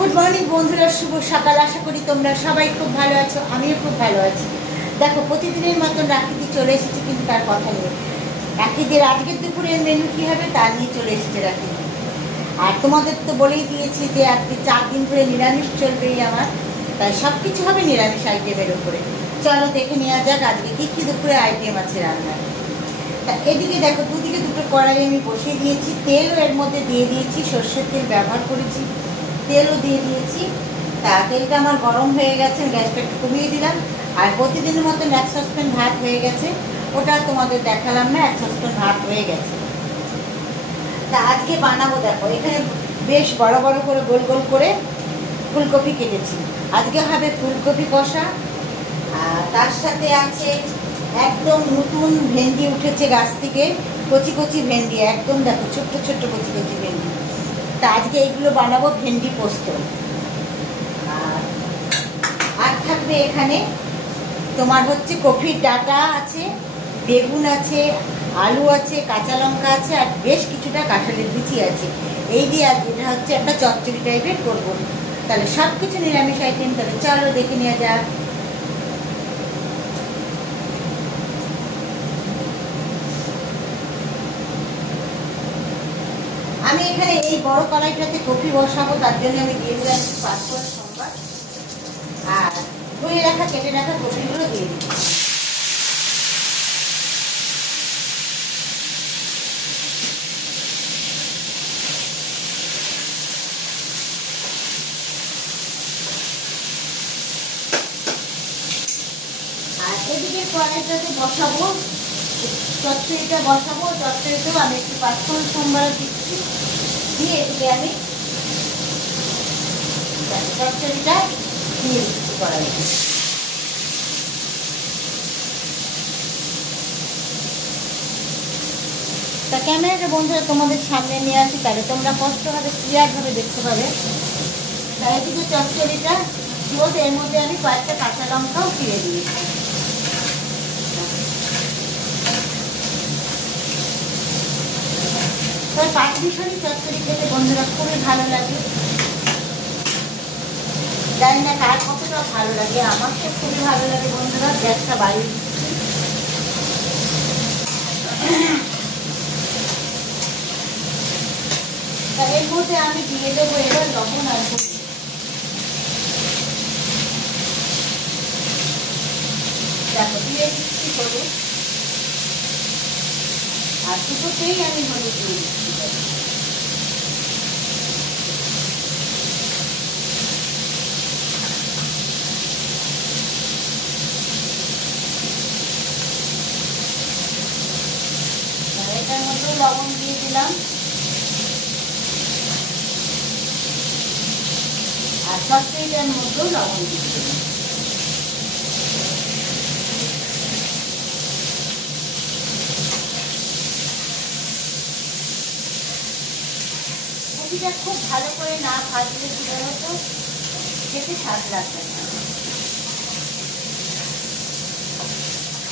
Good morning बंधुरा शुभ सकाल। आशा करी तुम्हारा सबाई खूब भालो आछो, आमिও खूब भालो आछि। देखो प्रतिदिনের মতন রাখিতে চলে এসেছি, কিন্তু তার কথা নেই। রাখিদের আজকের দুপুরের মেনু কী হবে তা নিয়ে চলে এসেছে রাখি। আর তোমাদের তো বলেই দিয়েছি যে আজকে 4 দিন ধরে নিরামিষ চলবেই আমার, তাই সব কিছু হবে নিরামিষ আইটেমের উপরে। চলো দেখে নেওয়া যাক আজকে কী কী দুপুরে আইটেম আছে রান্নার। তা এদিকে দেখো দুদিকে দুটো কড়াই আমি বসিয়ে দিয়েছি, তেলও এর মধ্যে দিয়ে দিয়েছি, সর্ষের তেল ব্যবহার করেছি, তেলও দিয়ে দিয়েছি। তা তেলটা আমার গরম হয়ে গেছে, গ্যাসটা একটু কমিয়ে দিলাম। আর প্রতিদিনের মতন 1 সসপ্যান ভাত হয়ে গেছে, ওটা তোমাদের দেখালাম না, 1 সসপ্যান ভাত হয়ে গেছে। তা আজকে বানাবো দেখো, এখানে বেশ বড় বড় করে গোল গোল করে ফুলকপি কেটেছি। আজকে হবে ফুলকপি কষা, আর তার সাথে আছে একদম নতুন ভেন্ডি উঠেছে গাছ থেকে, কচি কচি ভেন্ডি, একদম দেখো ছোট্ট ছোট্ট কচি কচি ভেন্ডি। তা আজকে এইগুলো বানাবো ভেন্ডি পোস্ত। আর থাকবে এখানে তোমার হচ্ছে কফির ডাঁটা আছে, বেগুন আছে, আলু আছে, কাঁচা লঙ্কা আছে, আর বেশ কিছুটা কাঁঠালের বিচি আছে। এই দিয়ে আজ এটা হচ্ছে একটা চচ্চড়ি টাইপের করবো। তাহলে সব কিছু নিরামিষ আইটেম। তাহলে চলো দেখে নেওয়া যাক। আমি এখানে এই বড় কড়াইটাতে কফি বসাবো, তার জন্য আমি দিয়ে দিলাম 5 কোয়া সম্বার, আর ধুয়ে রাখা কেটে রাখা কফিগুলো দিয়ে দিই। আর এদিকে কড়াইটাতে বসাবো চচ্চড়িটা বসাবো। চচ্চড়িতেও আমি একটু 5 কোয়া সম্বার দিচ্ছি, দিয়ে এদিকে আমি চচ্চড়িটা দিয়ে দিচ্ছি কড়াইতে। তা ক্যামেরাটা বন্ধুরা তোমাদের সামনে নিয়ে আসি, তাহলে তোমরা স্পষ্টভাবে ক্লিয়ারভাবে দেখতে পাবে। তাই এদিকে চচ্চড়িটা দিব, এর মধ্যে আমি কয়েকটা কাঁচা লঙ্কাও চিড়ে দিয়েছি। তবে পাঁচমিশালি চচ্চড়ি খেতে বন্ধুরা খুবই ভালো লাগে। জানি না কার কতটা ভালো লাগে, আমার তো খুবই ভালো লাগে বন্ধুরা। গ্যাসটা বাড়িয়ে দিচ্ছি। তা এর মধ্যে আমি দিয়ে দেবো এবার লবণ আর হলুদ। দেখো দিয়ে দিচ্ছি হলুদ, আর দুটোতেই আমি হলুদ দিয়ে দিচ্ছি। এটার মধ্যেও লবণ দিয়ে দিলাম, আর চচ্চড়িটার মধ্যেও লবণ দিয়ে দিলাম। কপিটা খুব ভালো করে না ভাজলে কি বলতো খেতে স্বাদ লাগবে না।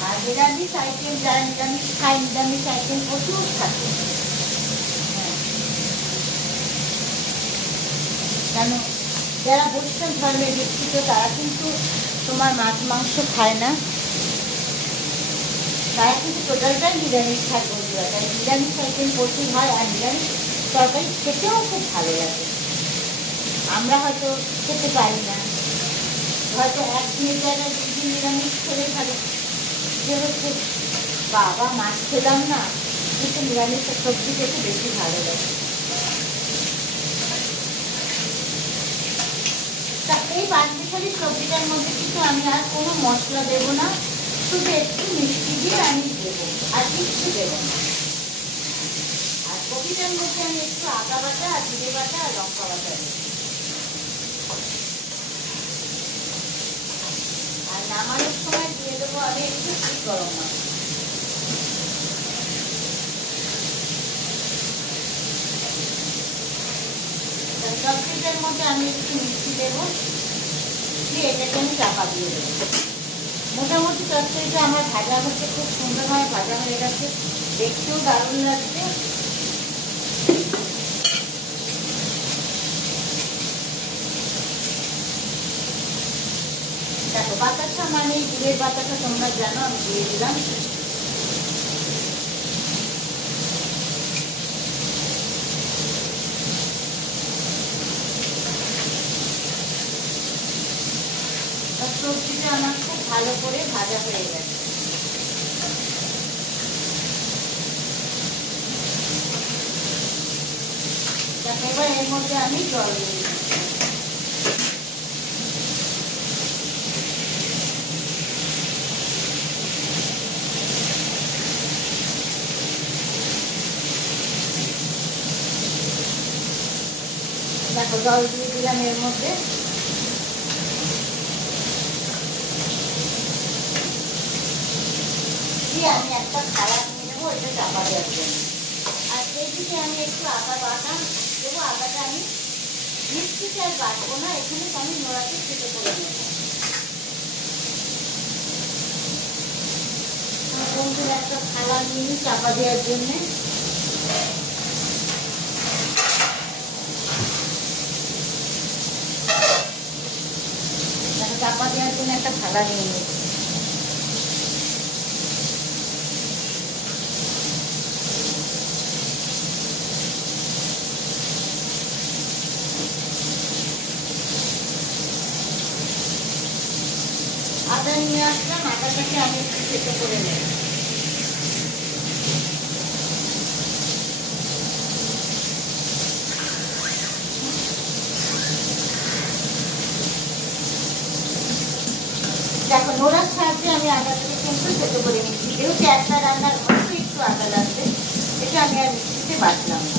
আর নিরামিষ আইটেম যারা নিরামিষ খায়, নিরামিষ আইটেম প্রচুর থাকে। কেন যারা বৈষ্ণব ধর্মের ব্যক্তিত্ব তারা কিন্তু তোমার মাছ মাংস খায় না, তারা কিন্তু টোটালটাই নিরামিষ খায় বন্ধুরা। তাই নিরামিষ আইটেম প্রচুর হয়, আর নিরামিষ তরকারি খেতেও খুব ভালো লাগে। আমরা হয়তো খেতে পারি না, হয়তো একদিনের জায়গায় 2 দিন নিরামিষ খেলে ভালো যে হচ্ছে বাবা মাছ খেলাম না, কিন্তু নিরামিষ সবজি খেতে বেশি ভালো লাগে। তা এই পাঁচমিশালি সবজিটার মধ্যে কিন্তু আমি আর কোনো মশলা দেবো না, শুধু একটু মিষ্টি দিয়ে আমি দেবো, আর কিছু দেবো না। আর কপিটার মধ্যে আমি একটু আদা বাটা আর জিরে বাটা আর লঙ্কা বাটা দেবো। আর নামানোর সময় দিয়ে দেবো আমি একটু গরম মশলা। চচ্চড়িটার মধ্যে আমি একটু মিষ্টি দেবো, দিয়ে এটাকে আমি চাপা দিয়ে দেবো। মোটামুটি চচ্চড়িটা আমার ভাজা হচ্ছে, খুব সুন্দরভাবে ভাজা হয়ে গেছে, দেখতেও দারুণ লাগছে। বাতাসা মানে গুড়ের বাতাসা তোমরা জানো, আমি দিয়ে দিলাম। সবজিটা আমার খুব ভালো করে ভাজা হয়ে গেছে। এবার এর মধ্যে আমি জল দিয়ে দিচ্ছি। দেখো জল দিয়ে দিলাম এর মধ্যে। দিয়ে আমি একটা থালা নিয়ে নেবো এটা চাপা দেওয়ার জন্য। আর সেই দিকে আমি একটু আদা বাটা দেবো। আদাটা আমি মিক্সিতে আর বাটবো না, এখানে আমি নোড়াতে থেতো করে নেবো। বন্ধুরা একটা থালা নিয়ে চাপা দেওয়ার জন্যে। চাপা দেওয়ার জন্য একটা থালা নিয়ে নিচ্ছি। আদা নিয়ে আসলাম, আদাটাকে আমি একটু থেতো করে নেব। দেখো নোড়ার সাহায্যে আমি আদাটাকে কিন্তু থেতো করে নিচ্ছি। যেহেতু একটা রান্নার অল্প একটু আদা লাগবে, এটা আমি আর মিক্সিতে বাটলাম না।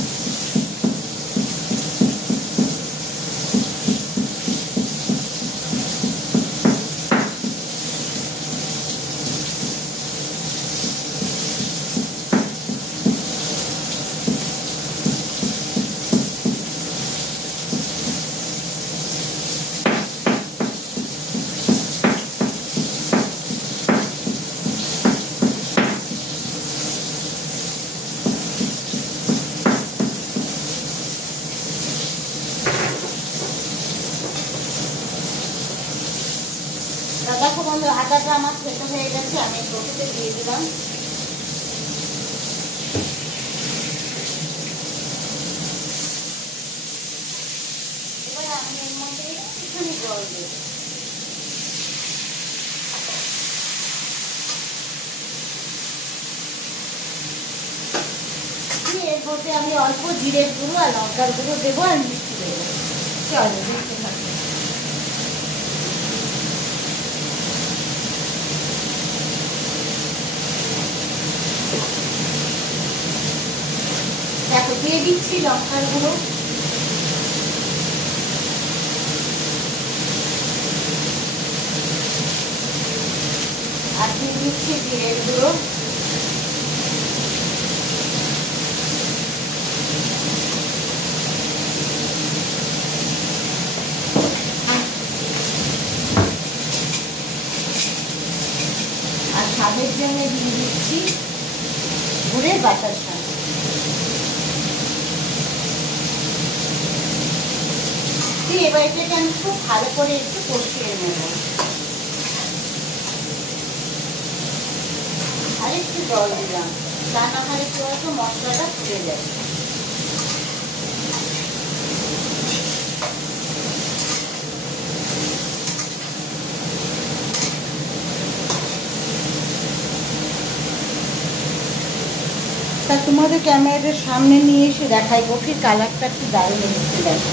দেখো বন্ধু আদাটা আমার থেতো হয়ে গেছে, আমি কপিতে দিয়ে দিলাম। এবার আমি এর মধ্যে একটুখানি জল দেব। এর মধ্যে আমি অল্প জিরের গুঁড়ো আর লঙ্কার গুঁড়ো দেবো আর মিষ্টি দেবো। চলো দেখতে থাকো। দেখো দিয়ে দিচ্ছি লঙ্কার গুঁড়ো, আর দিয়ে দিচ্ছি জিরের গুঁড়ো, আর স্বাদের জন্য দিয়ে দিচ্ছি গুড়ের বাতাসা। এবার এটাকে আমি খুব ভালো করে একটু কষিয়ে নেব। আর একটু জল দিলাম, তা না হলে কি বলতো মশলাটা ফুটে যাবে। তা তোমাদের ক্যামেরার সামনে নিয়ে এসে দেখাই কফির কালারটা কি দারুণ এসেছে। দেখো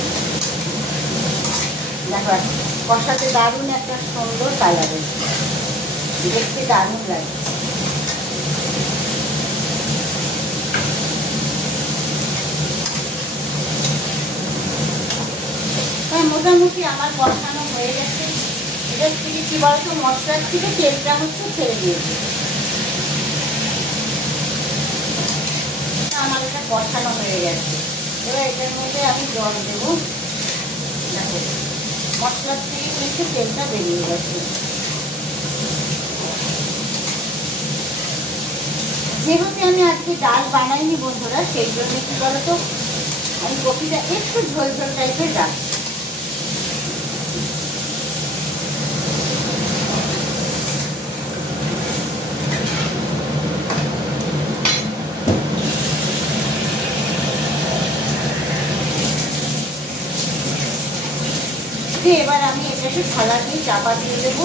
দেখো কষাতে দারুণ একটা সুন্দর কালার এসেছে, দেখতে দারুণ লাগে। মোটামুটি আমার কষানো হয়ে গেছে। এটা থেকে কি বলতো মশলার থেকে তেলটা হচ্ছে ছেড়ে দিয়েছে। আমার এটা কষানো হয়ে গেছে। এবার এটার মধ্যে আমি জল দেবো। দেখো মশলার থেকে কিন্তু তেলটা বেরিয়ে গেছে। যেহেতু আমি আজকে ডাল বানাইনি বন্ধুরা, সেই জন্য কি বলতো আমি কপিটা একটু ঝোল ঝোল টাইপের রাখছি। রেখে এবার আমি এটাকে থালা দিয়ে চাপা দিয়ে দেবো।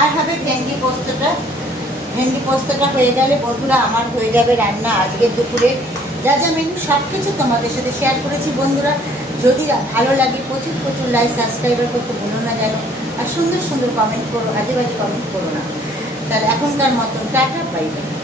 আর হবে ভেন্ডি পোস্তটা। ভেন্ডি পোস্তটা হয়ে গেলে বন্ধুরা আমার হয়ে যাবে রান্না আজকের দুপুরে। যা যা মেনু সব কিছু তোমাদের সাথে শেয়ার করেছি বন্ধুরা। যদি ভালো লাগে প্রচুর প্রচুর লাইক সাবস্ক্রাইবার করতে ভুলো না যেন, আর সুন্দর সুন্দর কমেন্ট করো, আজে বাজে কমেন্ট করো না। তার এখনকার মতন টাটা, বাই বাই।